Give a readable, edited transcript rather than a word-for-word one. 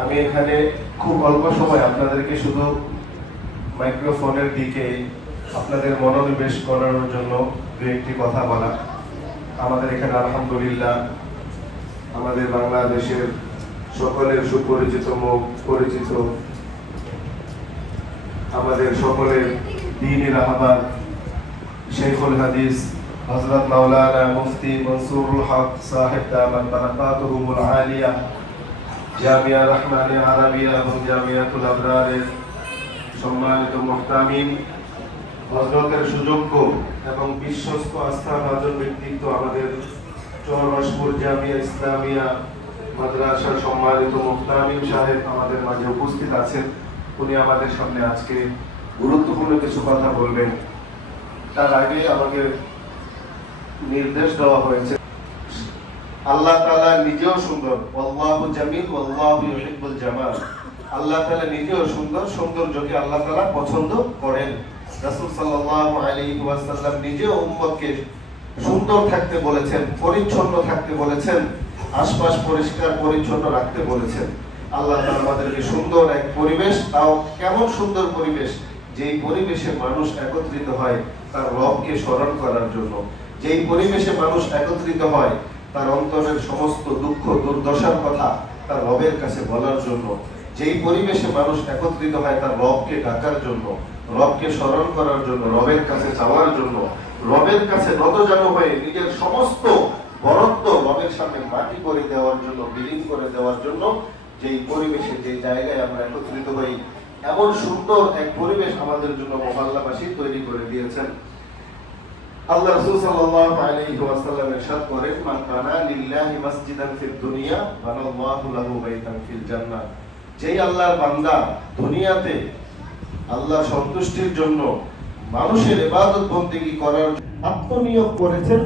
আমি এখানে খুব অল্প সময় আপনাদেরকে শুধু মাইক্রোফোনের দিকে আপনাদের মনোনিবেশ করানোর জন্য দু একটি কথা বলা। আমাদের এখানে আলহামদুলিল্লাহ আমাদের বাংলাদেশের সকলের সুপরিচিত মুখ পরিচিত আমাদের সকলের দ্বীনের রাহবার শেখুল হাদিস হযরত মাওলানা মুফতি মনসুরুল হক সাহেব দামাত বারাকাতুহুল আলিয়া জামিয়া রহমানিয়া আরাবিয়া এবং জামিয়াতুল আবরারের সম্মানিত মুহতামিম হযরতের সুযোগ্য এবং বিশ্বস্ত আস্থাভাজন ব্যক্তিত্ব আমাদের চৌরাশপুর জামিয়া ইসলামিয়া মাদ্রাসার সম্মানিত মুহতামিম সাহেব আমাদের মাঝে উপস্থিত আছেন। উনি আমাদের সামনে আজকে গুরুত্বপূর্ণ কিছু কথা বলবেন। তার আগে আমাকে নির্দেশ দেওয়া হয়েছে, আল্লাহ তাআলা নিজেও সুন্দর, আল্লাহু জামিল ওয়াল্লাহু ইউহিব্বুল জামাল। আল্লাহ তাআলা নিজেও সুন্দর, সৌন্দর্যকে আল্লাহ তাআলা পছন্দ করেন। রাসূল সাল্লাল্লাহু আলাইহি ওয়াসাল্লাম নিজেও উম্মতকে সুন্দর থাকতে বলেছেন, পরিচ্ছন্ন থাকতে বলেছেন, আশপাশ পরিষ্কার পরিচ্ছন্ন রাখতে বলেছেন। আল্লাহ তাআলা আমাদেরকে সুন্দর এক পরিবেশ, তাও কেমন সুন্দর পরিবেশ, যেই পরিবেশে মানুষ একত্রিত হয় তার রবকে স্মরণ করার জন্য, যেই পরিবেশে মানুষ একত্রিত হয় তার অন্তরের সমস্ত দুঃখ দুর্দশার কথা তার রবের কাছে বলার জন্য, যেই পরিবেশে মানুষ একত্রিত হয় তার রবকে ডাকার জন্য, রবকে স্মরণ করার জন্য, রবের কাছে চাওয়ার জন্য, রবের কাছে নতজানু হয়ে নিজের সমস্ত বরত্ব রবের সামনে মাটি করে দেওয়ার জন্য, বিলীন করে দেওয়ার জন্য, যেই পরিবেশে যে জায়গায় আমরা একত্রিত হই, এমন সুন্দর এক পরিবেশ আমাদের জন্য মহল্লাবাসী তৈরি করে দিয়েছেন। আল্লাহ রাসূল সাল্লাল্লাহু আলাইহি ওয়াসাল্লাম ইরশাদ করেন, মান কানা লিল্লাহি মাসজিদান ফিদ দুনিয়া বানাল্লাহু লাহু বাইতান ফিল জান্নাহ। যেই আল্লাহর বান্দা দুনিয়াতে আল্লাহর সন্তুষ্টির জন্য মানুষের ইবাদত বন্দেগী করার আত্মনিয়োগ করেছেন,